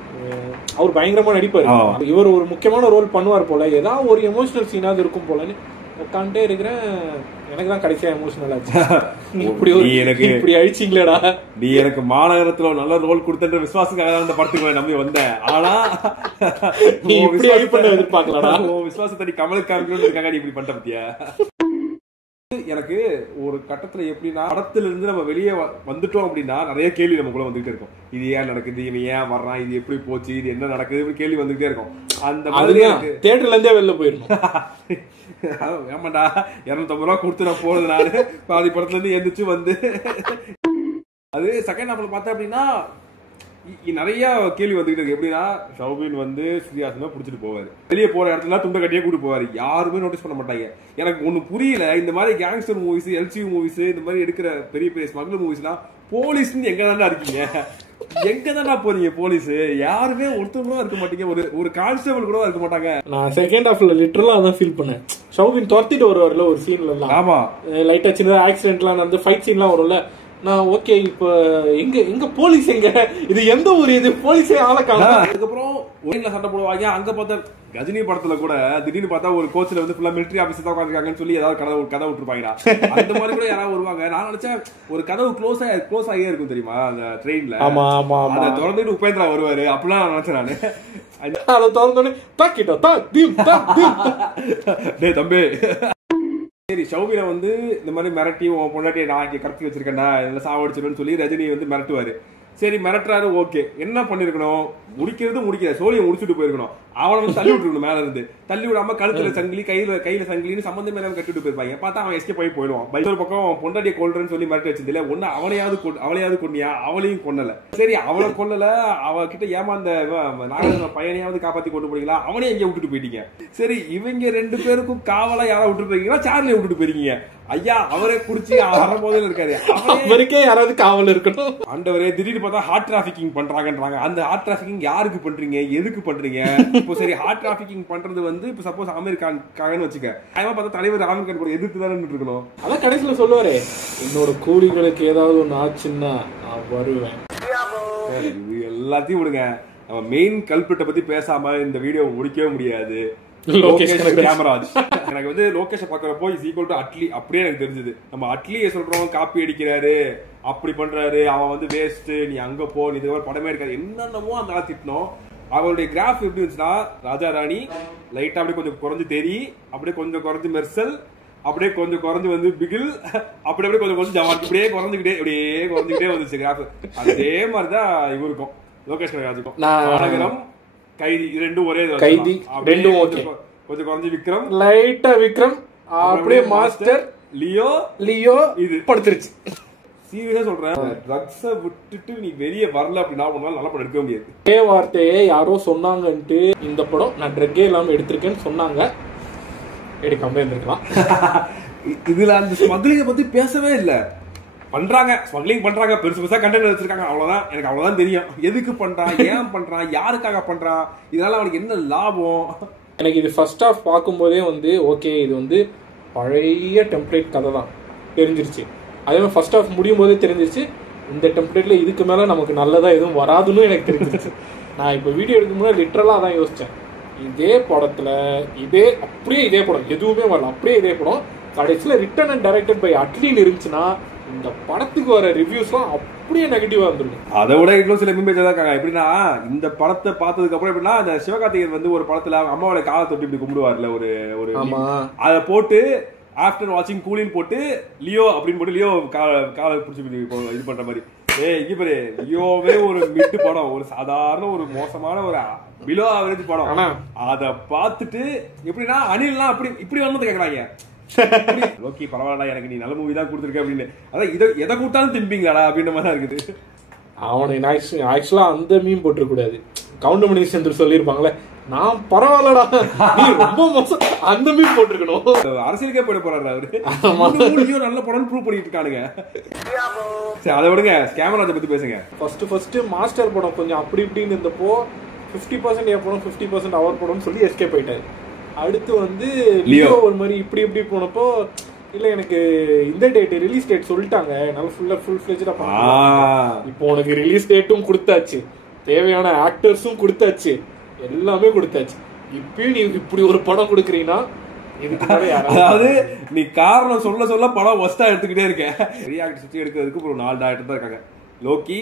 அவர் பயங்கரமா நடிப்பாரு, இவர் ஒரு முக்கியமான ரோல் பண்ணுவார் போல, ஏதாவது ஒரு எமோஷனல் சீனாவது இருக்கும் போலன்னு உட்காந்துட்டே இருக்கிறேன். எனக்கு தான் கடைசியா எமோஷனல் ஆச்சு. இப்படி அழிச்சிங்களேடா. நீ எனக்கு மாநகரத்துல நல்ல ரோல் கொடுத்த விசுவாசத்துக்காக அந்த படத்துக்கு நம்பி வந்தேன். ஆனா நீ இப்படி அழி பண்ண எதிர்பார்க்கலடா. விசுவாசத்தை நீ கமலுக்கு காமிக்கணும்னு நீ இப்படி பண்ண பத்தியா? எனக்கு ஒரு கட்டத்துல எப்படின்னா, படத்துல இருந்து நம்ம வெளியே வந்துட்டோம் அப்படின்னா நிறைய கேள்வி நமக்குள்ள வந்துகிட்டே இருக்கும். இது ஏன் நடக்குது, இவன் ஏன் வர்றான், இது எப்படி போச்சு, இது என்ன நடக்குது, கேள்வி வந்துகிட்டே இருக்கும். அந்த மாதிரி தியேட்டர்ல இருந்தே வெளில போயிடணும். ஏமாண்டா 250 ரூபா கொடுத்து நான் போனது, நானு பாதி படத்துல இருந்து எந்திரிச்சு வந்து அது செகண்ட் ஹாஃப்ல பார்த்தேன் அப்படின்னா நிறைய கேள்வி வந்துகிட்டு இருக்கு. எப்படின்னா, ஷௌபின் வந்து ஸ்ருதிஹாசனை பிடிச்சிட்டு போவாரு, வெளியே போற இடத்துல துண்டை கட்டியே கூட்டு போவாரு, யாருமே நோட்டீஸ் பண்ண மாட்டாங்க. எனக்கு ஒண்ணு புரியல, இந்த மாதிரி கேங்ஸ்டர் மூவிஸ், LCU மூவிஸ், இந்த மாதிரி எடுக்கிற பெரிய பெரிய ஸ்மக்லர் மூவிஸ்லாம் போலீஸ் எங்க தானே இருக்கீங்க, எங்க தானே போறீங்க போலீஸ்? யாருமே ஒருத்தவங்களும் இருக்க மாட்டீங்க, ஒரு கான்ஸ்டபிள் கூட இருக்க மாட்டாங்க. நான் செகண்ட் ஹாஃப்ல லிட்டரலா அதான் ஃபீல் பண்ணேன். ஷௌபின் துரத்திட்டு வருவார்ல ஒரு சீன்ல எல்லாம், ஆமா, லைட்டா சின்னதா ஆக்சிடென்ட்லாம் நடந்து ஃபைட் சீன்லாம் வரும்ல, நான் ஓகே இப்ப எங்க போலீஸ் எங்க இது எந்த ஒரு இது போலீஸே ஆளை காணோம். அதுக்கப்புறம் ஒயின்ல சண்டை போடுவாங்க. அங்க பார்த்தா கஜினி படத்துல கூட திடீர்னு பார்த்தா ஒரு கோச்ல வந்து ஃபுல்லா மிலிட்டரி ஆபீசர் தான் உட்காந்துருக்காங்கன்னு சொல்லி ஏதாவது கதை விட்டுருப்பாங்கடா. அந்த மாதிரி கூட யாராவது வருவாங்க. நான் நினைச்சேன் ஒரு கதவு க்ளோஸ் ஆகியே இருக்கும் தெரியுமா அந்த ட்ரெயின்ல. ஆமா ஆமா ஆமா அதை திறந்துட்டு உபேந்திரா வருவாரு. அப்படிலாம் நான் நினைச்சேன் நானு. அதை திறந்தோடனே டேய் தம்பி சரி ஷௌபினை வந்து இந்த மாதிரி மிரட்டி உன் பொண்டாட்டியை நான் இங்கே கடத்தி வச்சிருக்கேன்டா இல்லை சாவடிச்சிருன்னு சொல்லி ரஜினி வந்து மிரட்டுவாரு. சரி மிரட்டுறாரு, ஓகே. என்ன பண்ணிருக்கணும்? முடிக்கிற சோழியை முடிச்சுட்டு போயிருக்கணும். அவனை வந்து தள்ளி விட்டுருக்கணும். மேல இருந்து தள்ளி விடாம கழுத்துல சங்கிலி கையில சங்கிலின்னு சம்பந்தம் மேல கட்டிட்டு போயிருப்பாங்க. பார்த்தா அவன் எஸ்கேப் ஆகி போயிடுவான். ஒரு பக்கம் பொண்டாட்டியை கொல்றேன்னு சொல்லி மிரட்டி வச்சிருந்தில்ல, ஒன்னு அவளையாவது கொன்னியா? அவளையும் கொன்னல. சரி அவளை கொல்லல, அவகிட்ட ஏமாந்த நாகராஜன் பையனையாவது காப்பாத்தி கொண்டு போறீங்களா? அவனே எங்க விட்டுட்டு போயிட்டீங்க. சரி இவங்க 2 பேருக்கும் காவலா யாராவது விட்டுட்டு போயிருக்கீங்களா? சார்லியை விட்டுட்டு போயிருக்கீங்க. ஐயா அவரே குடிச்சு போதில் இருக்காரு. அவருக்கே யாராவது காவல் இருக்கணும். ஆண்டவரே திடீர்னு பார்த்தா ஹார்ட் டிராபிகிங் பண்றாங்கன்றாங்க. அந்த ஹார்ட் டிராபிகிங் யாருக்கு பண்றீங்க? எதுக்கு பண்றீங்க? இப்போ சரி ஹார்ட் டிராபிகிங் பண்றது வந்து இப்போ சப்போஸ் அமெரிக்கான்னு வச்சுக்க, அவன் பார்த்தா தலைவர் அமெரிக்கன் கூட எதிர்த்து தானே இருக்கணும். அதான் கடைசியில சொல்லுவாரு, என்னோட கூலிகளுக்கு ஏதாவது ஒண்ணு ஆச்சுன்னா நான் வருவேன். எல்லாத்தையும் விடுங்க. நம்ம மெயின் கல்பிரிட்ட பத்தி பேசாம இந்த வீடியோ முடிக்கவே முடியாது. கேமராஜ் எனக்கு வந்து லோகேஷ பாக்குறப்போ இஸ் ஈக்குவல் டு அட்லி அப்படியே எனக்கு தெரிஞ்சது. நம்ம அட்லியை சொல்றோம் காப்பி அடிக்கிறாரு, அப்படி பண்றாரு, அவன் வந்து வேஸ்ட், நீ அங்க போ, நீ இது படமே இருக்காது, என்னென்னமோ அந்த திட்டணும். அவருடைய கிராஃப் எப்படி இருந்துச்சுன்னா, ராஜா ராணி லைட்டா அப்படியே கொஞ்சம் குறைஞ்சு தெரி, அப்படியே கொஞ்சம் குறைஞ்சு மெர்சல், அப்படியே கொஞ்சம் குறைஞ்சு வந்து பிகில், அப்படியே கொஞ்சம் ஜவான், இப்படியே குறைஞ்சுக்கிட்டே வந்துச்சு கிராஃப். அதே மாதிரிதான் இவருக்கும் லோகேஷ் கனகராஜுக்கும். நாடகம் கைதி ரெண்டும் ஒரே கைதி ரெண்டும் ஓகே. கொஞ்சம் குறைஞ்சு விக்ரம், லைட்டா விக்ரம், அப்படியே மாஸ்டர் லியோ இது படுத்துருச்சு. சீரியஸா சொல்றேன், ட்ரக்ஸ விட்டுட்டு நீ வெளியே வரல அப்படின்னா உன்னால நல்ல படம் எடுக்க முடியாது. அதே வார்த்தையே யாரோ சொன்னாங்கன்ட்டு இந்த படம் நான் ட்ரக்கே இல்லாம எடுத்திருக்கேன்னு சொன்னாங்க, எடுக்காம இருந்திருக்கலாம். இதுல அந்த ஸ்மக்லிங்க பத்தி பேசவே இல்ல. பண்றாங்க, ஸ்மக்லிங் பண்றாங்க, பெருசு பெருசா கண்டென்ட் வச்சிருக்காங்க, அவ்வளவுதான். எனக்கு அவ்வளவுதான் தெரியும். எதுக்கு பண்றான், ஏன் பண்றான், யாருக்காக பண்றான், இதனால அவனுக்கு என்ன லாபம். எனக்கு இது ஃபர்ஸ்ட் ஹாஃப் பார்க்கும்போதே வந்து ஓகே, இது வந்து பழைய டெம்ப்ளேட் கதை தான் தெரிஞ்சிருச்சு. அதே மாதிரி ஃபர்ஸ்ட் ஹாஃப் முடியும் போதே தெரிஞ்சிருச்சு இந்த டெம்ப்ளேட்ல இதுக்கு மேல நமக்கு நல்லதா எதுவும் வராதுன்னு எனக்கு தெரிஞ்சிருச்சு. நான் இப்போ வீடியோ எடுக்கும் போது லிட்டரலா தான் யோசிச்சேன், இதே படத்துல இதே படம் எதுவுமே வரல, அப்படியே இதே படம் கடைசியில ரிட்டன் அண்ட் டைரக்டட் பை அட்லின்னு இருந்துச்சுன்னா இந்த படத்துக்கு வர ரிவ்யூஸ்லாம் அப்படியே நெகட்டிவா இருந்திருக்கும். அதை விட இன்னும் சில மீம்பேஜ் தான் இருக்காங்க. எப்படின்னா இந்த படத்தை பார்த்ததுக்கு அப்புறம் எப்படின்னா, அந்த சிவகார்த்திகேயன் வந்து ஒரு படத்துல அம்மாவோட காலை தொட்டி இப்படி கும்பிடுவார்ல, ஒரு அதை போட்டு ஆஃப்டர் வாட்சிங் கூலின்னு போட்டு லியோ அப்படின்னு போட்டு லியோ காலை பிடிச்சி இது பண்ற மாதிரி. இங்க பாரு, லியோவே ஒரு மிட்டு படம், ஒரு சாதாரண ஒரு மோசமான ஒரு பிலோ ஆவரேஜ் படம். அதை பார்த்துட்டு எப்படின்னா அனில்லாம் அப்படி இப்படி வந்து கேக்குறாங்க, லோக்கி பரவாயில்ல, எனக்கு நீ நல்ல மூவி தான் கொடுத்துருக்க அப்படின்னு. அதான் எதை கூட்டாலும் திம்பிங்களாடா அப்படின்ற மாதிரி தான் இருக்குது. அவனை ஆக்சுவலா அந்த மீம் போட்டுருக்கூடாது, கவுண்டமணி சென்று சொல்லியிருப்பாங்களே, நான் பரவாயில்லடா நீ ரொம்ப மோசம், அந்த மீம் போட்டிருக்கணும். அரசியலுக்கே போயிட போறாரு அவரு. நல்ல படம் ப்ரூவ் பண்ணிட்டு இருக்கானுங்க. சரி அதை விடுங்க, கேமராஜை பத்தி பேசுங்க. ஃபர்ஸ்ட் மாஸ்டர் படம் கொஞ்சம் அப்படி இப்படின்னு இருந்தப்போ 50% என் படம் 50% அவர் படம்னு சொல்லி எஸ்கேப் ஆயிட்டாரு. அடுத்து வந்து லியோ ஒரு மாதிரி இப்படி போனப்போ இல்ல எனக்கு இந்த டேட் ரிலீஸ் டேட் சொல்லிட்டாங்க, என்னால ஃபுல் ஃபிளெஜ்டா பண்ணலாம். இப்போ உனக்கு ரிலீஸ் டேட்டும் கொடுத்தாச்சு, தேவையான ஆக்டர்ஸும் கொடுத்தாச்சு, எல்லாமே கொடுத்தாச்சு, இப்பயும் நீ இப்படி ஒரு படம் கொடுக்குறீங்கன்னா அதாவது நீ காரணம் சொல்ல படம் ஒஸ்டா எடுத்துக்கிட்டே இருக்க. ரியாக்ட் சுத்தி எடுக்கிறதுக்கு ஒரு 4 டேரக்டர் தான் இருக்காங்க. லோக்கி,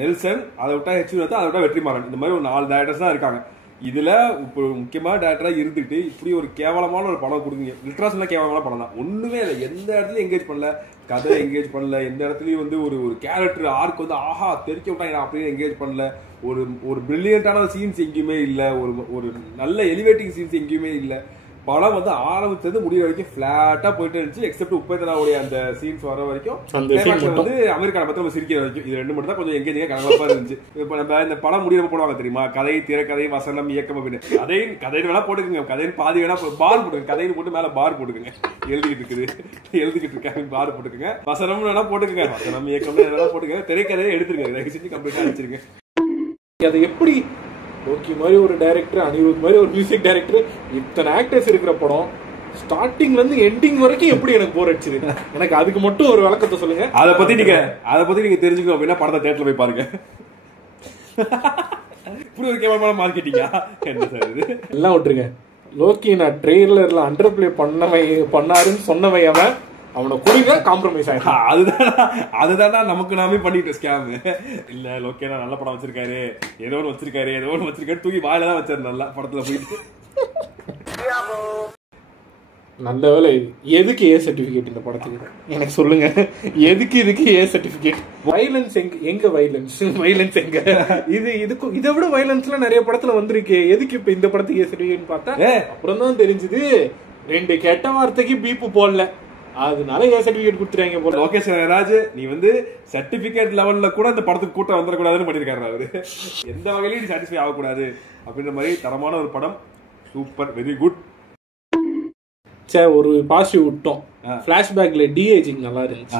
நெல்சன், அதை விட்டா ஹெச்வினோதா, அதை விட்டா வெற்றிமாறன், இந்த மாதிரி ஒரு 4 டேரக்டர்ஸ் தான் இருக்காங்க. இதுல இப்போ முக்கியமான டேரக்டரா இருந்துட்டு இப்படி ஒரு கேவலமான ஒரு படம் கொடுங்க. லிட்டரா சொன்னா கேவலமான படம் தான், ஒண்ணுமே இல்லை. எந்த இடத்துலயும் என்கேஜ் பண்ணல, கதை என்கேஜ் பண்ணல, எந்த இடத்துலயும் வந்து ஒரு கேரக்டர் ஆர்க் வந்து ஆஹா தெரிக்க விட்டாங்க அப்படின்னு என்கேஜ் பண்ணல. ஒரு பிரில்லியண்டான சீன்ஸ் எங்கேயுமே இல்லை, ஒரு நல்ல எலிவேட்டிங் சீன்ஸ் எங்கேயுமே இல்லை. படம் வந்து ஆரம்பிச்சது முடிய வரைக்கும் பிளாட்டா போயிட்டு இருந்துச்சு. எக்ஸப்ட் உப்பேந்திராவுடைய அந்த சீன்ஸ் வர வரைக்கும், வந்து அமெரிக்காவை பத்தி நம்ம சிரிக்கிற வரைக்கும், இது 2 மட்டும் தான் கொஞ்சம் எங்கேஜிங்க கலகலப்பா இருந்துச்சு. இப்ப நம்ம இந்த படம் முடியறப்ப போடுவாங்க தெரியுமா, கதை, திரைக்கதை, வசனம், இயக்கம் அப்படின்னு. கதைன்னு வேணா போட்டுக்கோங்க, கதைன்னு பாதி வேணா பார் போட்டுங்க, கதைன்னு போட்டு மேல பார் போட்டுக்கோங்க, எழுதிக்கிட்டு இருக்காங்க பார் போட்டுக்கோங்க. வசனம்னு வேணா போட்டுக்கோங்க, வசனம் இயக்கம் வேணா போட்டுக்கோங்க, திரைக்கதையை எடுத்துருங்க, கம்ப்ளீட்டா அடிச்சிருங்க. அதை எப்படி லோக்கி மாதிரி ஒரு டைரக்டர், அனிருத் மாதிரி ஒரு மியூசிக் டைரக்டர், இத்தனை ஆக்டர்ஸ் இருக்கிற படம் ஸ்டார்டிங்ல இருந்து எண்டிங் வரைக்கும் எப்படி எனக்கு போர் அடிச்சது, எனக்கு அதுக்கு மட்டும் ஒரு விளக்கத்தை சொல்லுங்க. அதை பத்தி நீங்க தெரிஞ்சுக்கணும் அப்படின்னா படத்தை தியேட்டர்ல போய் பாருங்க. இப்படி ஒரு கேவலமான மார்க்கெட்டிங்கா என்ன சார் இது? எல்லாம் விட்டுருங்க. லோக்கி நான் ட்ரெய்லர்ல அண்டர் பிளே பண்ணாருன்னு சொன்னவை அவனை குடிங்க காம்ப்ரமைஸ் ஆயிடும். அதுதான் நமக்கு நாமே பண்ணிட்டு ஸ்கேம். இல்ல லோக்கேனா நல்ல படம் வச்சிருக்காரு, ஏதோ ஒன்று வச்சிருக்காரு தூக்கி வாயில தான் வச்சாரு நல்லா படத்துல போயிட்டு. நல்ல வேலை. எதுக்கு ஏ சர்டிபிகேட் இந்த படத்துக்கு எனக்கு சொல்லுங்க. எதுக்கு இதுக்கு ஏ சர்டிபிகேட்? வைலன்ஸ் எங்க வைலன்ஸ் எங்க? இதுக்கு இதை விட வைலன்ஸ்லாம் நிறைய படத்துல வந்திருக்கு. எதுக்கு இப்ப இந்த படத்துக்கு ஏ சர்டிபிகேட் பார்த்தா அப்புறம் தான் தெரிஞ்சது 2 கெட்ட வார்த்தைக்கு பீப்பு போடல, அதனால ஏ சர்டிபிகேட் கொடுத்துறாங்க போல. லோகேஷ் ராஜ் நீ சர்டிபிகேட் லெவல்ல கூட இந்த படத்துக்கு கூட்டம் வந்துடக்கூடாதுன்னு பண்ணிருக்காரு. அவரு எந்த வகையிலும் சாட்டிஸ்ஃபை ஆகக்கூடாது அப்படின்ற மாதிரி தரமான ஒரு படம். Super, very good. ஒரு பாசிட்டிவ் விட்டோம். பிளாஷ்பேக்ல டிஏஜிங் நல்லா இருந்துச்சு.